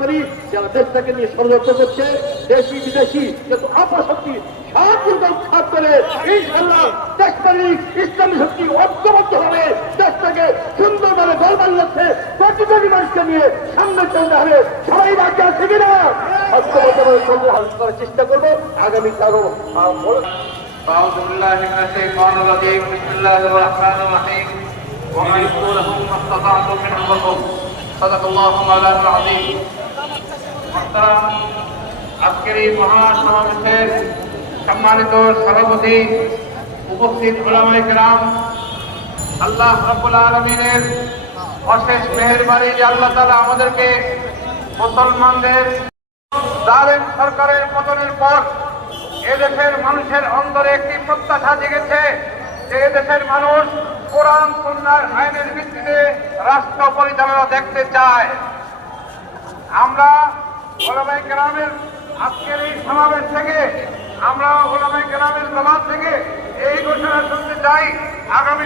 দেশটাকে নিয়ে ষড়যন্ত্র করছে দেশি বিদেশি কিন্তু অপশক্তি সবগুলো উৎখাত করে ইনশাল্লাহ দেশপ্রেমিক ইসলামী শক্তি ঐক্যবদ্ধ হবে দেশটাকে সুন্দরভাবে গড়বান যাচ্ছে কোটি কোটি মানুষকে নিয়ে সামনে চলতে হবে সবাই রাজ্যে আছে কিনা ঐক্যবদ্ধভাবে চলতে করার চেষ্টা করবো আগামী আরো আহ, বড় أعوذ بالله من الشيطان الرجيم بسم الله الرحمن الرحيم وأعدوا لهم ما استطعتم من قوة صدق الله مولانا العظيم محترم আজকের এই মহাসমাবেশের সম্মানিত সভাপতি উপস্থিত ওলামাই গ্রাম আল্লাহ রব্বুল আলমিনের অশেষ মেহরবানি যে আল্লাহ তালা আমাদেরকে মুসলমানদের জালেম সরকারের পতনের পর এদেশের মানুষের অন্তরে একটি প্রত্যাশা জেগেছে যে এদেশের মানুষ কোরআন সন্ন্যার আইনের ভিত্তিতে রাষ্ট্র পরিচালনা দেখতে চায়। আমরা ওলামাই গ্রামের আজকের এই সমাবেশ থেকে, আমরা ওলামাই গ্রামের সমাজ থেকে এই ঘোষণা শুনতে চাই। আগামী